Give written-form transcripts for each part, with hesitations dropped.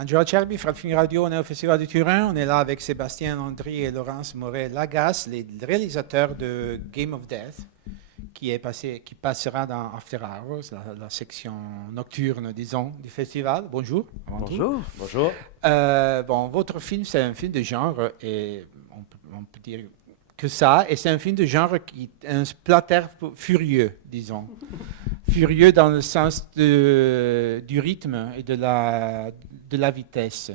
Angela Cherby, Fratfini Radio, on est au Festival de Turin. On est là avec Sébastien Landry et Laurence Moret-Lagasse, les réalisateurs de Game of Death, qui passera dans After Hours, la section nocturne, disons, du festival. Bonjour. Bonjour. Bonjour. Bon, votre film, c'est un film de genre, et on peut dire que ça, et c'est un film de genre qui est un splatter furieux, disons. Furieux dans le sens du rythme et de la vitesse.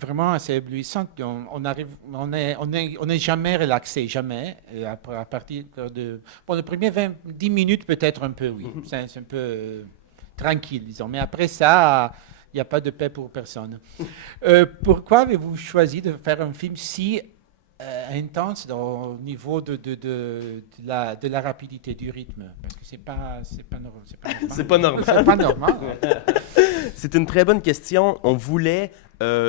Vraiment, c'est éblouissant. On n'est jamais relaxé, jamais. Et à partir de... Bon, les premiers 10 minutes, peut-être un peu, oui. C'est un peu tranquille, disons. Mais après ça, il n'y a pas de paix pour personne. Pourquoi avez-vous choisi de faire un film si intense au niveau de la rapidité du rythme? Parce que c'est pas normal. C'est pas normal. C'est pas normal. C'est une très bonne question. On voulait,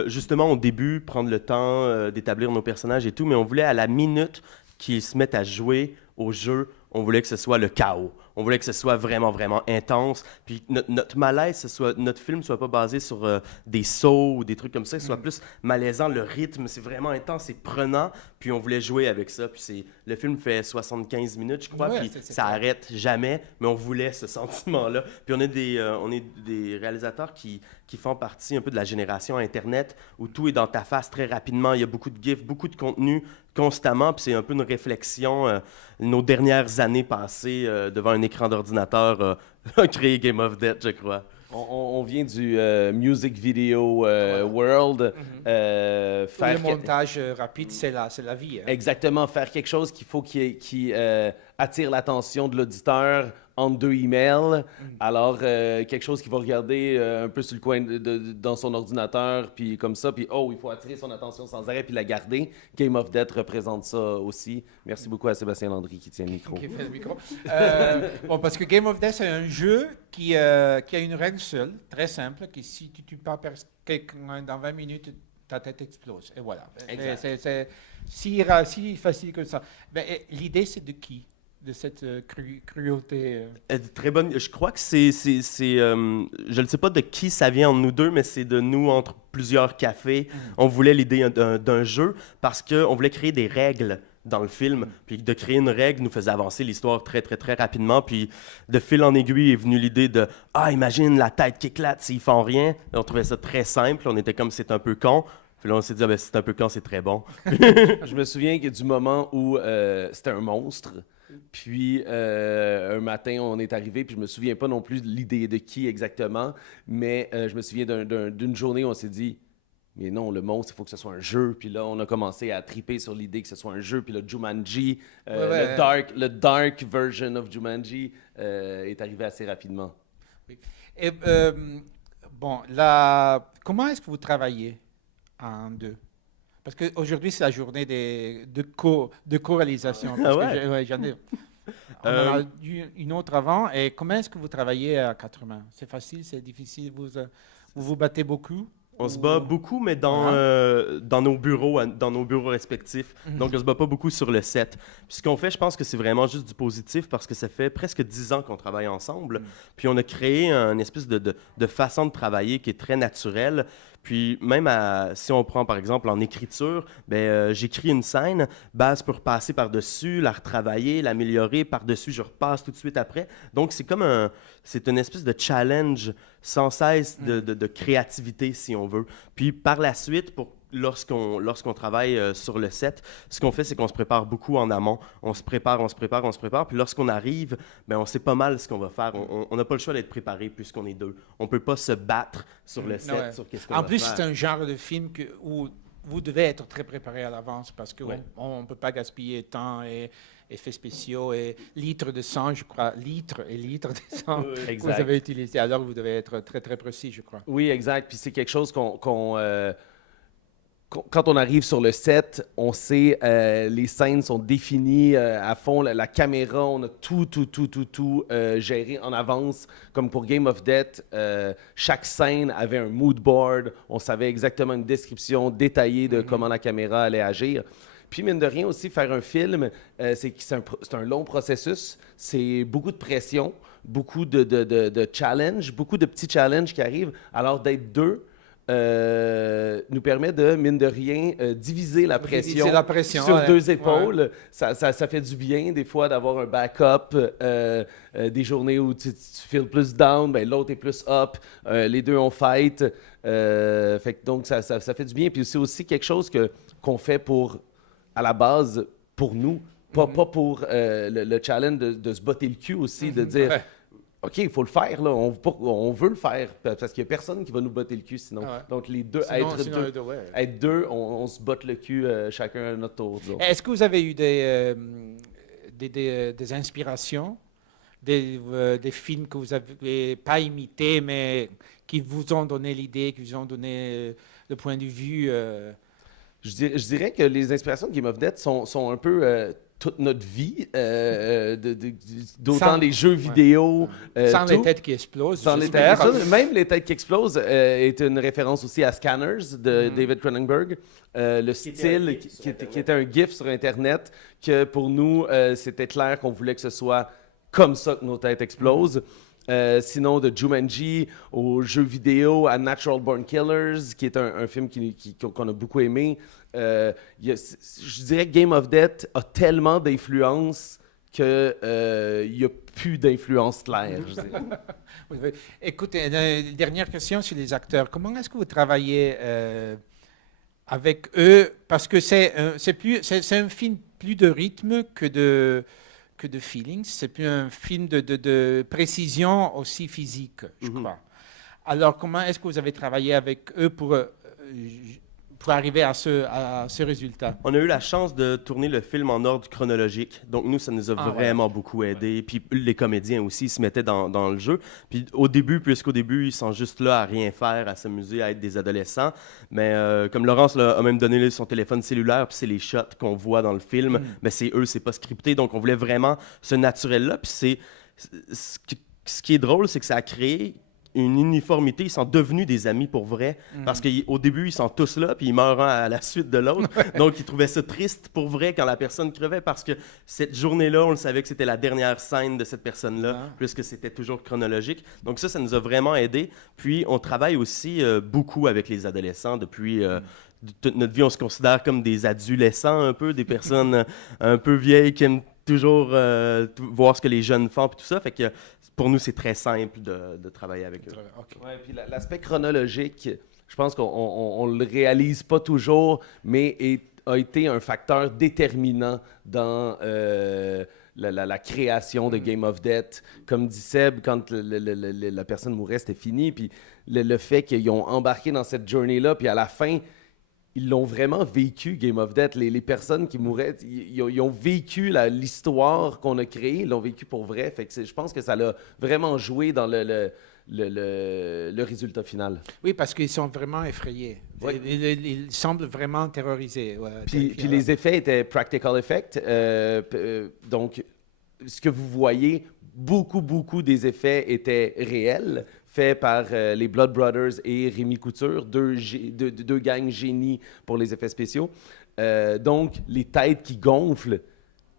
justement, au début, prendre le temps d'établir nos personnages et tout, mais on voulait, à la minute qu'ils se mettent à jouer au jeu, on voulait que ce soit le chaos. On voulait que ce soit vraiment, vraiment intense. Puis notre malaise, notre film ne soit pas basé sur des sauts ou des trucs comme ça, que ce soit plus malaisant. Le rythme, c'est vraiment intense, c'est prenant. Puis on voulait jouer avec ça. Puis le film fait 75 minutes, je crois, Ouais, puis c'est ça arrête jamais. Mais on voulait ce sentiment-là. Puis on est des réalisateurs qui font partie un peu de la génération Internet, où tout est dans ta face très rapidement. Il y a beaucoup de gifs, beaucoup de contenu constamment. Puis c'est un peu une réflexion. Nos dernières années passées devant un écran d'ordinateur a créé Game of Death, je crois. On vient du music video world. Le montage rapide, c'est la vie. Hein. Exactement, faire quelque chose qui attire l'attention de l'auditeur entre deux emails. Alors, quelque chose qu'il va regarder un peu sur le coin dans son ordinateur, puis comme ça, puis il faut attirer son attention sans arrêt, puis la garder. Game of Death représente ça aussi. Merci beaucoup à Sébastien Landry qui tient le micro. Qui fait le micro. Bon, parce que Game of Death, c'est un jeu qui a une règle seule, très simple, que si tu tues pas quelqu'un dans 20 minutes, ta tête explose. Et voilà. C'est si facile que ça. Mais l'idée, c'est de qui? De cette cruauté. Très bonne. Je crois que je ne sais pas de qui ça vient entre nous deux, mais c'est de nous entre plusieurs cafés. On voulait l'idée d'un jeu parce qu'on voulait créer des règles dans le film. Puis de créer une règle nous faisait avancer l'histoire très, très, très rapidement. Puis de fil en aiguille est venue l'idée de « Ah, imagine la tête qui éclate s'ils font rien. » On trouvait ça très simple. On était comme « C'est un peu con. » Puis là, on s'est dit « C'est un peu con, c'est très bon. » Je me souviens du moment où c'était un monstre. Puis, un matin, on est arrivé, puis je me souviens pas non plus de l'idée de qui exactement, mais je me souviens d'une journée où on s'est dit, mais non, le monstre, il faut que ce soit un jeu. Puis là, on a commencé à triper sur l'idée que ce soit un jeu. Puis le Jumanji, le dark version of Jumanji est arrivé assez rapidement. Oui. Et, bon, comment est-ce que vous travaillez en deux? Parce qu'aujourd'hui, c'est la journée de co-réalisation. Ah ouais? On en a eu une autre avant. Et comment est-ce que vous travaillez à quatre mains? C'est facile, c'est difficile? Vous battez beaucoup? On se bat beaucoup, mais dans nos bureaux respectifs. Donc, on se bat pas beaucoup sur le set. Puis ce qu'on fait, je pense que c'est vraiment juste du positif parce que ça fait presque 10 ans qu'on travaille ensemble. Puis on a créé une espèce de façon de travailler qui est très naturelle. Puis même si on prend par exemple en écriture, j'écris une scène, base pour passer par-dessus, la retravailler, l'améliorer, par-dessus, je repasse tout de suite après. Donc c'est une espèce de challenge sans cesse de créativité, si on veut. Puis par la suite, lorsqu'on travaille sur le set, ce qu'on fait, c'est qu'on se prépare beaucoup en amont. On se prépare. Puis lorsqu'on arrive, on sait pas mal ce qu'on va faire. On n'a pas le choix d'être préparé puisqu'on est deux. On peut pas se battre sur le set, sur qu'est-ce qu'on va faire. En plus, c'est un genre de film où vous devez être très préparé à l'avance parce qu'on ne peut pas gaspiller temps et effets spéciaux et litres de sang, je crois, litres et litres de sang que vous avez utilisé. Alors, vous devez être très, très précis, je crois. Oui, exact. Puis c'est quelque chose quand on arrive sur le set, on sait les scènes sont définies à fond, la caméra, on a tout géré en avance. Comme pour Game of Death, chaque scène avait un mood board, on savait exactement une description détaillée de comment la caméra allait agir. Puis, mine de rien aussi, faire un film, c'est un long processus, c'est beaucoup de pression, beaucoup de challenges, beaucoup de petits challenges qui arrivent. Alors, d'être deux, nous permet de, mine de rien, diviser la pression, Diviser la pression, sur ouais. 2 épaules. Ouais. Ça fait du bien, des fois, d'avoir un backup. Des journées où tu feels plus down, ben, l'autre est plus up. Les deux, on fight. Fait que donc, ça fait du bien. Puis c'est aussi quelque chose qu'on fait à la base, pour nous. Pas pour le challenge de se botter le cul aussi, de dire... Ouais. OK, il faut le faire, là. On veut le faire parce qu'il n'y a personne qui va nous botter le cul sinon. Ouais. Donc, les deux, Sinon, être deux, on se botte le cul chacun à notre tour. Disons. Est-ce que vous avez eu des inspirations, des films que vous n'avez pas imités, mais qui vous ont donné l'idée, qui vous ont donné le point de vue Je dirais que les inspirations de Game of Death sont un peu... toute notre vie, d'autant les jeux vidéo. Sans les tout. têtes qui explosent. Sans les têtes qui explosent. Même les têtes qui explosent est une référence aussi à Scanners de David Cronenberg. Le style qui était un GIF sur Internet, que pour nous, c'était clair qu'on voulait que ce soit comme ça que nos têtes explosent. Sinon, de Jumanji aux jeux vidéo, à Natural Born Killers, qui est un film qu'on a beaucoup aimé. Je dirais que Game of Death a tellement d'influence qu'il n'y a plus d'influence claire. Je dirais. Écoutez, dernière question sur les acteurs. Comment est-ce que vous travaillez avec eux? Parce que c'est un film plus de rythme que de feelings. C'est plus un film de précision aussi physique, je crois. Alors, comment est-ce que vous avez travaillé avec eux pour arriver à ce résultat? On a eu la chance de tourner le film en ordre chronologique. Donc, nous, ça nous a vraiment beaucoup aidé. Puis les comédiens aussi se mettaient dans le jeu. Puis puisqu'au début, ils sont juste là à rien faire, à s'amuser, à être des adolescents. Mais comme Laurence a même donné son téléphone cellulaire, puis c'est les shots qu'on voit dans le film, mais c'est eux, c'est pas scripté. Donc, on voulait vraiment ce naturel-là. Puis ce qui est drôle, c'est que ça a créé une uniformité, ils sont devenus des amis pour vrai, parce qu'au début, ils sont tous là, puis ils meurent un à la suite de l'autre. Donc, ils trouvaient ça triste pour vrai quand la personne crevait, parce que cette journée-là, on le savait que c'était la dernière scène de cette personne-là, puisque c'était toujours chronologique. Donc ça nous a vraiment aidé. Puis, on travaille aussi beaucoup avec les adolescents depuis... toute notre vie, on se considère comme des adolescents un peu, des personnes un peu vieilles qui aiment toujours voir ce que les jeunes font, puis tout ça. Fait que pour nous, c'est très simple de travailler avec eux. Okay. Ouais, puis l'aspect chronologique, je pense qu'on ne le réalise pas toujours, mais a été un facteur déterminant dans la création de Game of Death. Comme dit Seb, quand la personne mourait, c'était fini. Puis le fait qu'ils ont embarqué dans cette journée-là, puis à la fin, ils l'ont vraiment vécu, Game of Death. Les personnes qui mouraient, ils ont vécu l'histoire qu'on a créée, ils l'ont vécu pour vrai. Fait que je pense que ça l'a vraiment joué dans le résultat final. Oui, parce qu'ils sont vraiment effrayés. Oui. Ils semblent vraiment terrorisés. Ouais, puis les effets étaient practical effects. Donc, ce que vous voyez, beaucoup des effets étaient réels, faits par les Blood Brothers et Rémi Couture, deux gangs génies pour les effets spéciaux. Donc, les têtes qui gonflent,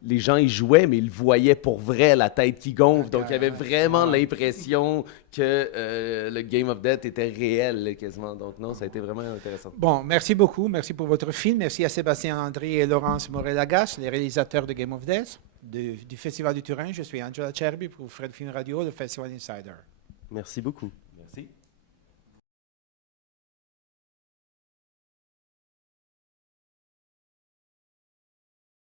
les gens y jouaient, mais ils voyaient pour vrai la tête qui gonfle. Donc, il y avait vraiment l'impression que le Game of Death était réel, quasiment. Donc, non, ça a été vraiment intéressant. Bon, merci beaucoup. Merci pour votre film. Merci à Sébastien André et Laurence Morel-Lagasse, les réalisateurs de Game of Death, du Festival du Turin. Je suis Angela Cherby pour Fred Film Radio, le Festival Insider. Merci beaucoup.